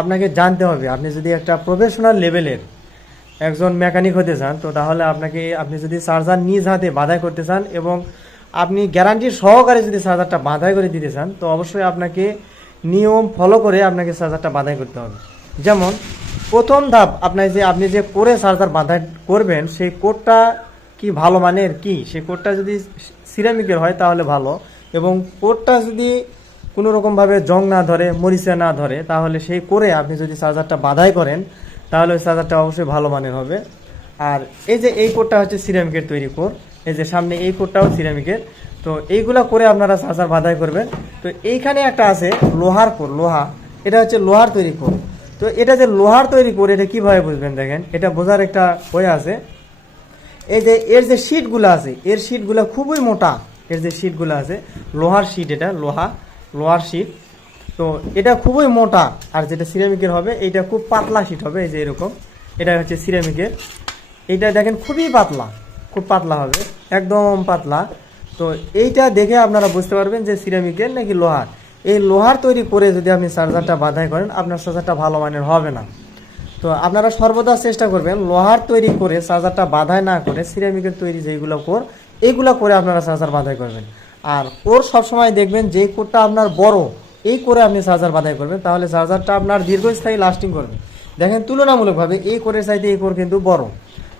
আপনাকে জানতে হবে। আপনি যদি একটা প্রফেশনাল লেভেলের একজন মেকানিক হতে চান, তো তাহলে আপনি যদি চার্জার নিজ হাতে বাঁধাই করতে চান এবং আপনি গ্যারান্টি সহকারে যদি চার্জারটা বাঁধাই করে দিতে চান, তো অবশ্যই আপনাকে নিয়ম ফলো করে আপনাকে চার্জারটা বাঁধাই করতে হবে। যেমন প্রথম ধাপ, আপনি যে কোরে চার্জার বাঁধাই করবেন, সেই কোরটা কি ভালো মানের কি, সেই কোরটা যদি সিরামিকের হয় তাহলে ভালো, এবং কোরটা যদি কোনো রকমভাবে জং না ধরে, মরিচা না ধরে, তাহলে সেই কোরে আপনি যদি চার্জারটা বাঁধাই করেন তাহলে ওই চার্জারটা অবশ্যই ভালো মানের হবে। আর এই কোরটা হচ্ছে সিরামিকের তৈরি কোর, এই যে সামনে এই কোরটাও সিরামিকের। তো এইগুলা করে আপনারা চার্জার বাঁধাই করবেন। তো এইখানে একটা আছে লোহার কোর, এটা হচ্ছে লোহার তৈরি কোর। তো এটা যে লোহার তৈরি কোর, এটা কীভাবে বুঝবেন দেখেন, এটা বোঝার একটা ওয়ে আছে। এই যে এর যে শিটগুলো আছে, এর শিটগুলো খুবই মোটা, এর যে শিটগুলো আছে লোহার শিট, এটা লোহার শিট। তো এটা খুবই মোটা, আর যেটা সিরামিকের হবে এইটা খুব পাতলা শিট হবে, এই যে এরকম। এটা হচ্ছে সিরামিকের, এইটা দেখেন খুবই পাতলা, খুব পাতলা হবে, একদম পাতলা। তো এইটা দেখে আপনারা বুঝতে পারবেন যে সিরামিকের নাকি লোহার। এই লোহার তৈরি করে যদি আপনি চার্জারটা বাঁধাই করেন, আপনার চার্জারটা ভালো মানের হবে না। তো আপনারা সর্বদা চেষ্টা করবেন লোহার তৈরি করে চার্জারটা বাঁধাই না করে সিরামিকের তৈরি যেগুলো কোর, এইগুলো করে আপনারা চার্জার বাঁধাই করবেন। আর কোর সবসময় দেখবেন যে কোরটা আপনার বড়, এই করে আপনি চার্জার বাঁধাই করবেন, তাহলে চার্জারটা আপনার দীর্ঘস্থায়ী লাস্টিং করবে। দেখেন তুলনামূলকভাবে এই কোরের চাইতে এই কোর কিন্তু বড়।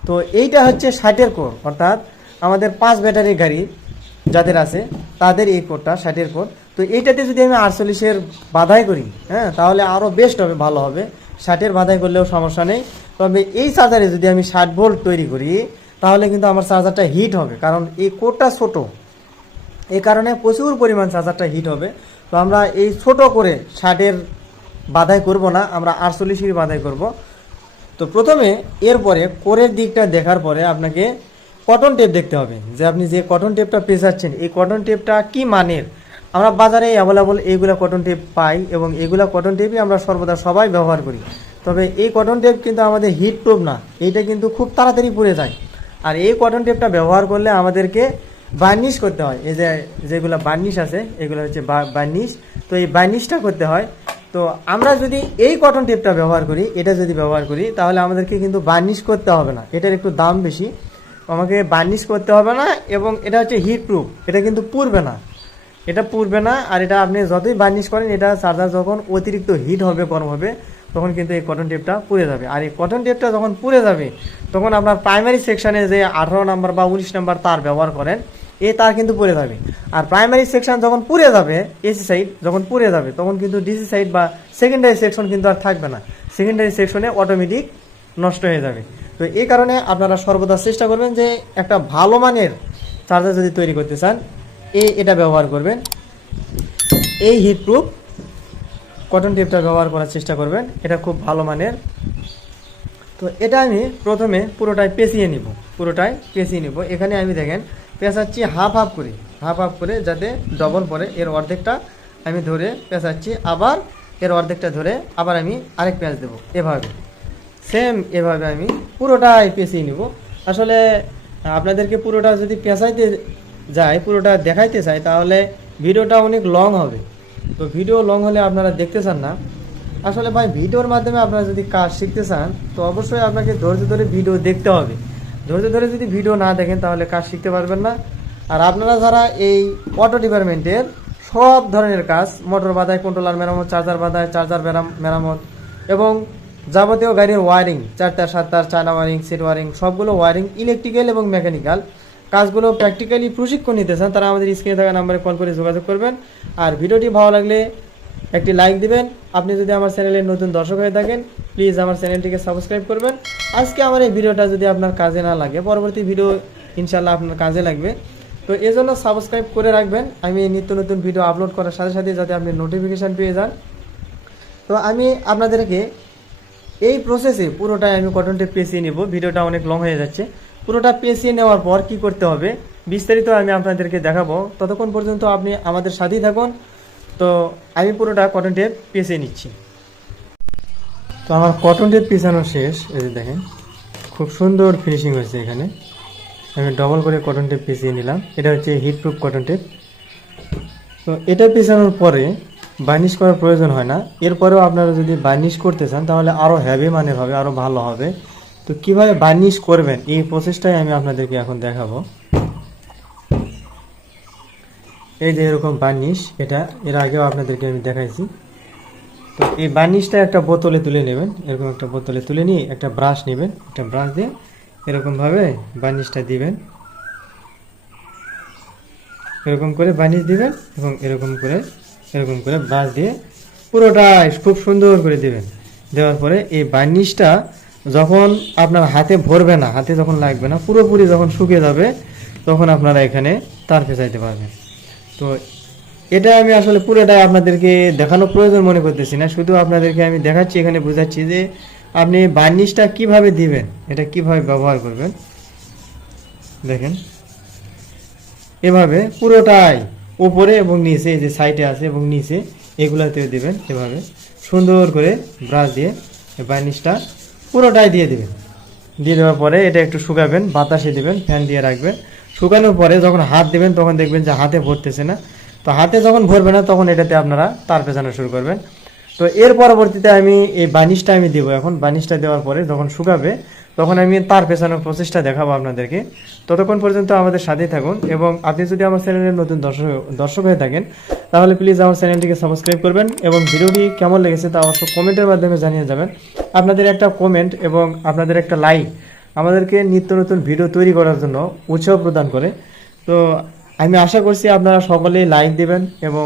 তো এইটা হচ্ছে 60-এর কোর, অর্থাৎ আমাদের 5 ব্যাটারির গাড়ি যাদের আছে তাদের এই কোরটা 60-এর কোর। তো এইটাতে যদি আমি 48-এর বাঁধাই করি, হ্যাঁ, তাহলে আরও বেস্ট হবে, ভালো হবে। 60-এর বাঁধাই করলেও সমস্যা নেই। তবে এই চার্জারে যদি আমি 60 ভোল্ট তৈরি করি, তাহলে কিন্তু আমার চার্জারটা হিট হবে, কারণ এই কোরটা ছোট, এই কারণে প্রচুর পরিমাণ চার্জারটা হিট হবে। তো আমরা এই ছোট করে 60-এর বাঁধাই করব না, আমরা 48-এর বাঁধাই করব। তো প্রথমে এরপরে কোরের দিকটা দেখার পরে আপনাকে কটন টেপ দেখতে হবে, যে আপনি যে কটন টেপটা পেঁচাচ্ছেন এই কটন টেপটা কি মানের। আমরা বাজারে অ্যাভেলেবল এইগুলা কটন টেপ পাই, এবং এইগুলা কটন টেপই আমরা সর্বদা সবাই ব্যবহার করি। তবে এই কটন টেপ কিন্তু আমাদের হিট প্রুফ না, এইটা কিন্তু খুব তাড়াতাড়ি পুড়ে যায়। আর এই কটন টেপটা ব্যবহার করলে আমাদেরকে বার্নিশ করতে হয়, এই যে যেগুলো বার্নিশ আছে এগুলো হচ্ছে বার্নিশ। তো এই বার্নিশটা করতে হয়। তো আমরা যদি এই কটন টেপটা ব্যবহার করি, এটা যদি ব্যবহার করি, তাহলে আমাদেরকে কিন্তু বার্নিশ করতে হবে না, এটার একটু দাম বেশি, আমাকে বার্নিশ করতে হবে না, এবং এটা হচ্ছে হিট প্রুফ, এটা কিন্তু পুড়বে না, এটা পুড়বে না। আর এটা আপনি যতই বার্নিশ করেন, এটা চার্জার যখন অতিরিক্ত হিট হবে, গরম হবে, তখন কিন্তু এই কটন টেপটা পুড়ে যাবে। আর এই কটন টেপটা যখন পুড়ে যাবে, তখন আপনার প্রাইমারি সেকশনে যে 18 নাম্বার বা 19 নাম্বার তার ব্যবহার করেন, এই তার কিন্তু পুড়ে যাবে। আর প্রাইমারি সেকশন যখন পুড়ে যাবে, এসি সাইড যখন পুড়ে যাবে, তখন কিন্তু ডিসি সাইড বা সেকেন্ডারি সেকশন কিন্তু আর থাকবে না, সেকেন্ডারি সেকশনে অটোমেটিক নষ্ট হয়ে যাবে। তো এই কারণে আপনারা সর্বদা চেষ্টা করবেন যে একটা ভালো মানের চার্জার যদি তৈরি করতে চান, এটা ব্যবহার করবেন, এই হিট প্রুফ কটন টেপটা ব্যবহার করার চেষ্টা করবেন, এটা খুব ভালো মানের। তো এটা আমি প্রথমে পুরোটাই পেঁচিয়ে নিব, এখানে আমি দেখেন পেঁচাচ্ছি হাফ করে, যাতে ডবল পরে এর অর্ধেকটা আমি ধরে পেঁচাচ্ছি, আবার এর অর্ধেকটা ধরে আবার আমি আরেক পেঁচ দেবো, এভাবে আমি পুরোটাই পেঁচিয়ে নিব। আসলে আপনাদেরকে পুরোটা যদি পেঁচাইতে যাই, পুরোটা দেখাইতে চাই, তাহলে ভিডিওটা অনেক লং হবে। তো ভিডিও লং হলে আপনারা দেখতে চান না। আসলে ভাই, ভিডিওর মাধ্যমে আপনারা যদি কাজ শিখতে চান, তো অবশ্যই আপনাকে ধৈর্য ধরে ভিডিও দেখতে হবে। ধৈর্য ধরে যদি ভিডিও না দেখেন, তাহলে কাজ শিখতে পারবেন না। আর আপনারা যারা এই অটো ডিপার্টমেন্টের সব ধরনের কাজ, মোটর বাঁধাই, কন্ট্রোলার মেরামত, চার্জার বাঁধাই, চার্জার মেরামত, এবং যাবতীয় গাড়ির ওয়ারিং, 4 তার 7 তার, চায়না ওয়ারিং, সেট ওয়ারিং, সবগুলো ওয়ারিং, ইলেকট্রিক্যাল এবং মেকানিক্যাল কাজগুলো প্র্যাকটিক্যালি প্রশিক্ষণ নিতে চান, তারা আমাদের স্ক্রিনে থাকা নাম্বারে কল করে যোগাযোগ করবেন। আর ভিডিওটি ভালো লাগলে একটি লাইক দিবেন। আপনি যদি আমার চ্যানেলের নতুন দর্শক হয়ে থাকেন, প্লিজ আমার চ্যানেলটিকে সাবস্ক্রাইব করবেন। আজকে আমার এই ভিডিওটা যদি আপনার কাজে না লাগে, পরবর্তী ভিডিও ইনশাল্লাহ আপনার কাজে লাগবে। তো এজন্য সাবস্ক্রাইব করে রাখবেন, আমি নিত্য নতুন ভিডিও আপলোড করার সাথে সাথে যাতে আপনি নোটিফিকেশান পেয়ে যান। তো আমি আপনাদেরকে এই প্রসেসে পুরোটাই আমি কটন টেপ পেঁচিয়ে নেব, ভিডিওটা অনেক লং হয়ে যাচ্ছে। পুরোটা পেঁচিয়ে নেওয়ার পর কি করতে হবে বিস্তারিত আমি আপনাদেরকে দেখাবো, ততক্ষণ পর্যন্ত আপনি আমাদের সাথেই থাকুন। তো আমি পুরোটা কটন টেপ পেঁচিয়ে নিচ্ছি। তো আমার কটন টেপ পেঁচানো শেষ, এই যে দেখেন খুব সুন্দর ফিনিশিং হয়েছে। এখানে আমি ডবল করে কটন টেপ পেঁচিয়ে নিলাম, এটা হচ্ছে হিট প্রুফ কটন টেপ। তো এটা পেঁচানোর পরে বার্নিশ করার প্রয়োজন হয় না। এরপরেও আপনারা যদি বার্নিশ করতে চান তাহলে আরও হেভি মানের হবে, আরও ভালো হবে। তো কিভাবে বার্নিশ করবেন এই প্রসেসটাই আমি আপনাদেরকে এখন দেখাবো। এই যে এরকম বার্নিশ, এটা এর আগেও আপনাদেরকে আমি দেখাইছি। তো এই বার্নিশটা একটা বোতলে তুলে নেবেন, এরকম একটা বোতলে তুলে নিয়ে একটা ব্রাশ নেবেন, একটা ব্রাশ দিয়ে এরকমভাবে বার্নিশটা দিবেন, এরকম করে বার্নিশ দিবেন এবং এরকম করে ব্রাশ দিয়ে পুরোটাই খুব সুন্দর করে দিবেন। দেওয়ার পরে এই বার্নিশটা যখন আপনার হাতে ভরবে না, হাতে যখন লাগবে না, পুরোপুরি যখন শুকিয়ে যাবে তখন আপনারা এখানে তার পেঁচাইতে পারবেন। তো এটা আমি আসলে পুরোটাই আপনাদেরকে দেখানোর প্রয়োজন মনে করতেছি না, শুধু আপনাদেরকে আমি দেখাচ্ছি, এখানে বোঝাচ্ছি যে আপনি বার্নিশটা কিভাবে দিবেন, এটা কিভাবে ব্যবহার করবেন। দেখেন এভাবে পুরোটাই উপরে এবং নিচে, যে সাইডে আছে এবং নিচে এগুলাতেও দিবেন। এভাবে সুন্দর করে ব্রাশ দিয়ে বার্নিশটা পুরোটাই দিয়ে দিবেন। দিয়ে দেওয়ার পরে এটা একটু শুকাবেন, বাতাসে দিবেন, ফ্যান দিয়ে রাখবেন। শুকানোর পরে যখন হাত দেবেন তখন দেখবেন যে হাতে ভরতেছে না। তো হাতে যখন ভরবে না তখন এটাতে আপনারা তার পেঁচানো শুরু করবেন। তো এর পরবর্তীতে আমি এই বার্নিশটা আমি দেবো। এখন বার্নিশটা দেওয়ার পরে যখন শুকাবে তখন আমি তার পেঁচানোর প্রসেসটা দেখাবো আপনাদেরকে। ততক্ষণ পর্যন্ত আমাদের সাথেই থাকুন। এবং আপনি যদি আমার চ্যানেলের নতুন দর্শক হয়ে থাকেন তাহলে প্লিজ আমার চ্যানেলটিকে সাবস্ক্রাইব করবেন এবং ভিডিওটি কেমন লেগেছে তা অবশ্য কমেন্টের মাধ্যমে জানিয়ে যাবেন। আপনাদের একটা কমেন্ট এবং আপনাদের একটা লাইক আমাদেরকে নিত্য নতুন ভিডিও তৈরি করার জন্য উৎসাহ প্রদান করে। তো আমি আশা করছি আপনারা সকলেই লাইক দিবেন এবং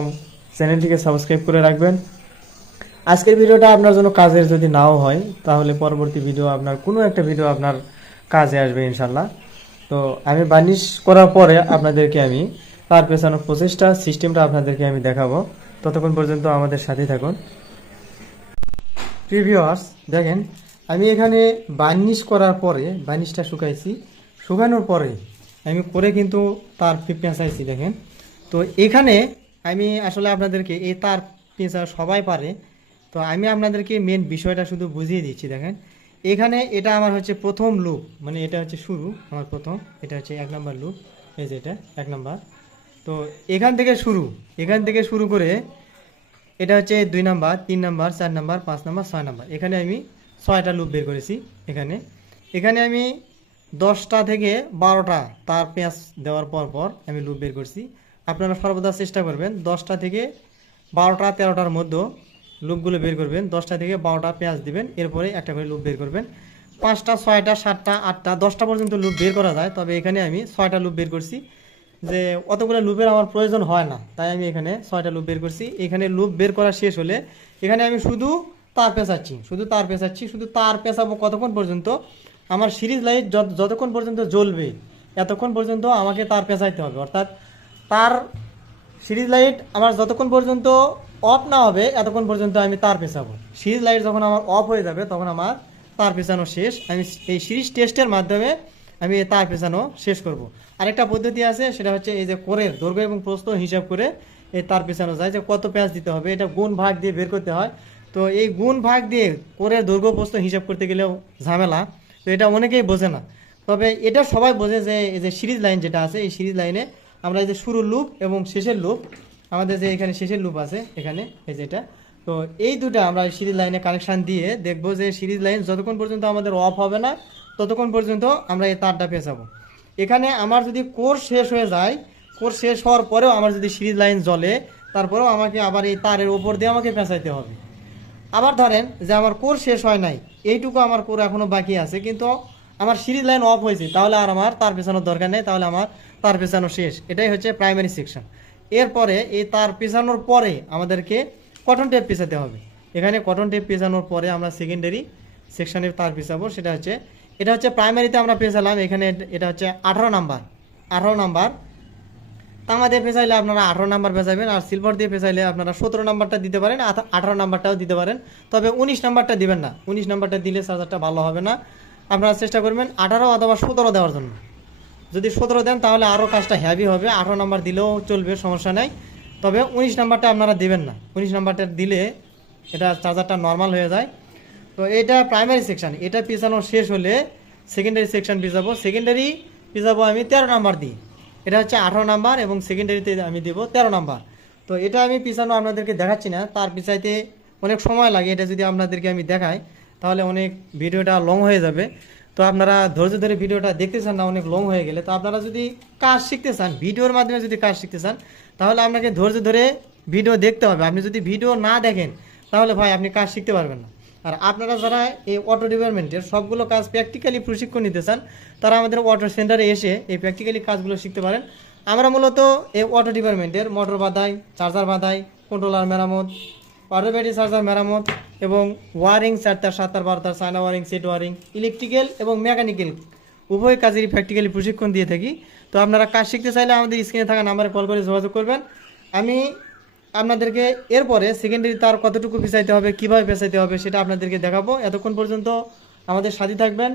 চ্যানেলটিকে সাবস্ক্রাইব করে রাখবেন। আজকের ভিডিওটা আপনার জন্য কাজের যদি নাও হয় তাহলে পরবর্তী ভিডিও আপনার কোনো একটা ভিডিও আপনার কাজে আসবে ইনশাল্লাহ। তো আমি বার্নিশ করার পরে আপনাদেরকে আমি তার পেছানোর প্রসেসটা, সিস্টেমটা আপনাদেরকে আমি দেখাবো। ততক্ষণ পর্যন্ত আমাদের সাথেই থাকুন। ভিউয়ার্স দেখেন, আমি এখানে বার্নিশ করার পরে বার্নিশটা শুকাইছি, শুকানোর পরে আমি করে কিন্তু তার পেঁচাইছি দেখেন। তো এখানে আমি আসলে আপনাদেরকে এই তার পেঁচা সবাই পারে, তো আমি আপনাদেরকে মেন বিষয়টা শুধু বুঝিয়ে দিচ্ছি। দেখেন এখানে এটা আমার হচ্ছে প্রথম লুপ, মানে এটা হচ্ছে শুরু আমার প্রথম, এটা হচ্ছে 1 নাম্বার লুপ, এই যে এটা 1 নাম্বার। তো এখান থেকে শুরু করে এটা হচ্ছে 2 number, 3 number, 4 number, 5 number, 6 number. এখানে আমি 6টা লুপ বের করেছি। এখানে আমি 10টা থেকে 12টা তার পেঁচ দেওয়ার পর আমি লুপ বের করছি। আপনারা সর্বদা চেষ্টা করবেন 10টা থেকে 12টা 13টার মধ্যে লুপগুলো বের করবেন। 10টা থেকে 12টা পেঁয়াজ দিবেন, এরপরে একটা করে লুপ বের করবেন। 5টা 6টা 7টা 8টা 10টা পর্যন্ত লুপ বের করা যায়, তবে এখানে আমি 6টা লুপ বের করছি। যে অতগুলো লুপের আমার প্রয়োজন হয় না, তাই আমি এখানে 6টা লুপ বের করছি। এখানে লুপ বের করা শেষ হলে এখানে আমি শুধু তার পেঁচাচ্ছি, শুধু তার পেঁচাবো কতক্ষণ পর্যন্ত, আমার সিরিজ লাইট যতক্ষণ পর্যন্ত জ্বলবে এতক্ষণ পর্যন্ত আমাকে তার পেঁচাইতে হবে। অর্থাৎ তার সিরিজ লাইট আমার যতক্ষণ পর্যন্ত অফ না হবে এতক্ষণ পর্যন্ত আমি তার পেঁচাবো। সিরিজ লাইট যখন আমার অফ হয়ে যাবে তখন আমার তার পেঁচানো শেষ। আমি এই সিরিজ টেস্টের মাধ্যমে আমি এই তার পেঁচানো শেষ করব। আরেকটা পদ্ধতি আছে, সেটা হচ্ছে এই যে কোরের দৈর্ঘ্য এবং প্রস্থ হিসাব করে এই তার পেঁচানো যায়, যে কত পেঁচ দিতে হবে এটা গুণ ভাগ দিয়ে বের করতে হয়। তো এই গুণ ভাগ দিয়ে কোরের দৈর্ঘ্য প্রস্থ হিসাব করতে গেলেও ঝামেলা, তো এটা অনেকেই বোঝে না। তবে এটা সবাই বোঝে যে এই যে সিরিজ লাইন যেটা আছে, এই সিরিজ লাইনে আমরা এই যে শুরুর লুপ এবং শেষের লুপ, আমাদের যে এখানে শেষের লুপ আছে এখানে এই যেটা, তো এই দুটা আমরা সিরিজ লাইনে কানেকশান দিয়ে দেখবো যে সিরিজ লাইন যতক্ষণ পর্যন্ত আমাদের অফ হবে না ততক্ষণ পর্যন্ত আমরা এই তারটা পেঁচাবো। এখানে আমার যদি কোর্স শেষ হয়ে যায়, কোর্স শেষ হওয়ার পরেও আমার যদি সিরিজ লাইন জ্বলে, তারপরেও আমাকে আবার এই তারের ওপর দিয়ে আমাকে পেঁচাইতে হবে। আবার ধরেন যে আমার কোর্স শেষ হয় নাই, এইটুকু আমার কোর এখনও বাকি আছে, কিন্তু আমার সিরিজ লাইন অফ হয়েছে, তাহলে আর আমার তার পেছানোর দরকার নেই, তাহলে আমার তার পেছানো শেষ। এটাই হচ্ছে প্রাইমারি সেকশন। এরপরে এই তার পেছানোর পরে আমাদেরকে কটন টেপ পেছাতে হবে। এখানে কটন টেপ পেছানোর পরে আমরা সেকেন্ডারি সেকশনে তার পেছাবো। এটা হচ্ছে প্রাইমারিতে আমরা পেছালাম, এখানে এটা হচ্ছে 18 নাম্বার। তামা দিয়ে পেঁচাইলে আপনারা 18 নাম্বার পেঁচাবেন, আর সিলভার দিয়ে পেঁচাইলে আপনারা 17 নাম্বারটা দিতে পারেন, 18 নাম্বারটাও দিতে পারেন। তবে 19 নাম্বারটা দিবেন না, 19 নাম্বারটা দিলে চার্জারটা ভালো হবে না। আপনারা চেষ্টা করবেন 18 অথবা 17 দেওয়ার জন্য। যদি 17 দেন তাহলে আরও কাজটা হেভি হবে, 18 নাম্বার দিলেও চলবে, সমস্যা নেই। তবে 19 নাম্বারটা আপনারা দিবেন না, 19 নাম্বারটা দিলে এটা চার্জারটা নর্মাল হয়ে যায়। তো এটা প্রাইমারি সেকশন, এটা পেঁচানো শেষ হলে সেকেন্ডারি সেকশন সেকেন্ডারি পেঁচাবো আমি 13 নাম্বার দিই। এটা হচ্ছে 18 নাম্বার এবং সেকেন্ডারিতে আমি দেব 13 নাম্বার। তো তো এটা আমি পিছানো আপনাদেরকে দেখাচ্ছি না, তার পিছাইতে অনেক সময় লাগে। এটা যদি আপনাদেরকে আমি দেখাই তাহলে অনেক ভিডিওটা লং হয়ে যাবে। তো আপনারা ধৈর্য ধরে ভিডিওটা দেখতে চান না অনেক লং হয়ে গেলে। তো আপনারা যদি কাজ শিখতে চান, ভিডিওর মাধ্যমে যদি কাজ শিখতে চান, তাহলে আপনাকে ধৈর্য ধরে ভিডিও দেখতে হবে। আপনি যদি ভিডিও না দেখেন তাহলে ভাই আপনি কাজ শিখতে পারবেন না। আর আপনারা যারা এই অটো ডিপার্টমেন্টের সবগুলো কাজ প্র্যাকটিক্যালি প্রশিক্ষণ নিতে চান, তারা আমাদের অটো সেন্টারে এসে এই প্র্যাকটিক্যালি কাজগুলো শিখতে পারেন। আমরা মূলত এই অটো ডিপার্টমেন্টের মোটর বাঁধাই, চার্জার বাঁধাই, কন্ট্রোলার মেরামত, পাওয়ার ব্যাটারি চার্জার মেরামত এবং ওয়ারিং 4 তার 7 তার 12 তার China wiring, set wiring, electrical এবং মেকানিক্যাল উভয় কাজেরই প্র্যাকটিক্যালি প্রশিক্ষণ দিয়ে থাকি। তো আপনারা কাজ শিখতে চাইলে আমাদের স্ক্রিনে থাকা নাম্বারে কল করে যোগাযোগ করবেন। আমি আপনাদেরকে এরপরে সেকেন্ডারি তার কতটুকু পেঁচাইতে হবে, কীভাবে পেঁচাইতে হবে সেটা আপনাদেরকে দেখাবো। এতক্ষণ পর্যন্ত আমাদের সাথে থাকবেন।